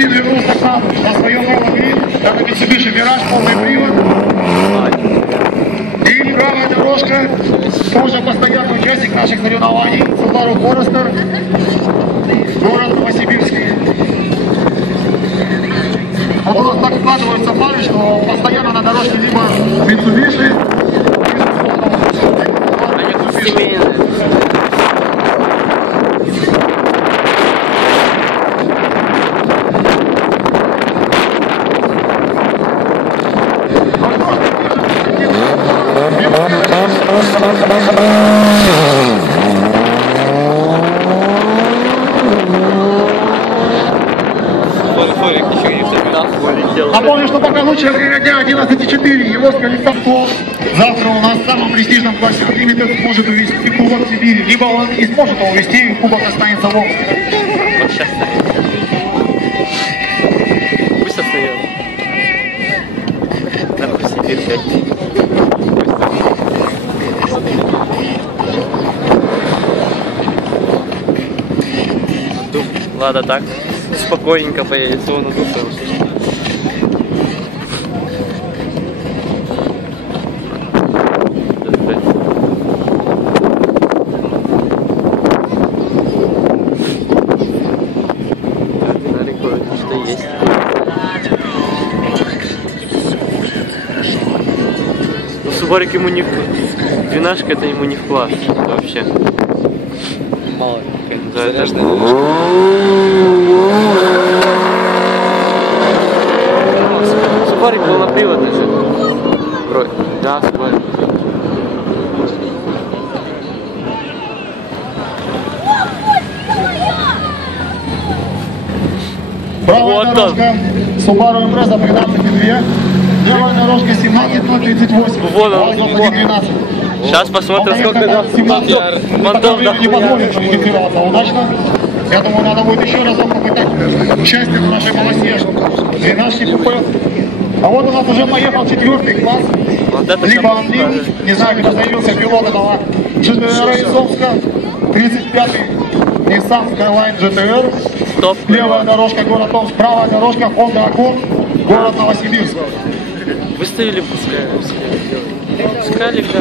Валентин вернулся к нам на своем Элла-Грин. Это Mitsubishi Mirage, полный привод. И правая дорожка, тоже постоянный участник наших соревнований, Subaru Forester, город Новосибирский. Вот у нас так складываются пары, что постоянно на дорожке либо Mitsubishi, Напомню, что пока лучшее время дня 11:04, его Александров завтра у нас в самом престижном классе Limited сможет увезти Кубок Сибири, либо он не сможет его увезти, Кубок останется в Омске. Пусть остается. Пусть остается. Нахуй Сибирь, блядь. Ладно, так. Спокойненько поедет, он надуха. Что есть. Ну, Субарик ему не в... Двенашка это ему не в класс. Это вообще. Мало. Да, это... Субарик полноприводный же. Вроде. Да, Субарик. Правая дорожка Subaru Impreza 13,2, левая дорожка 17,038, вот он, 12. Сейчас посмотрим, сколько да. 17 не позволит нам регистрироваться удачно. Я думаю, надо будет еще разок попытать счастье в нашей полосе 12 купе. А вот у нас уже поехал 4-й класс, вот либо Андрей, не знаю, кто заявился пилот этого GTR из Омска, 35-й Nissan Skyline GTR. Стоп. Левая дорожка город Омск, правая дорожка Honda Accord, город Новосибирск. Выставили, пускай. Пускай легко.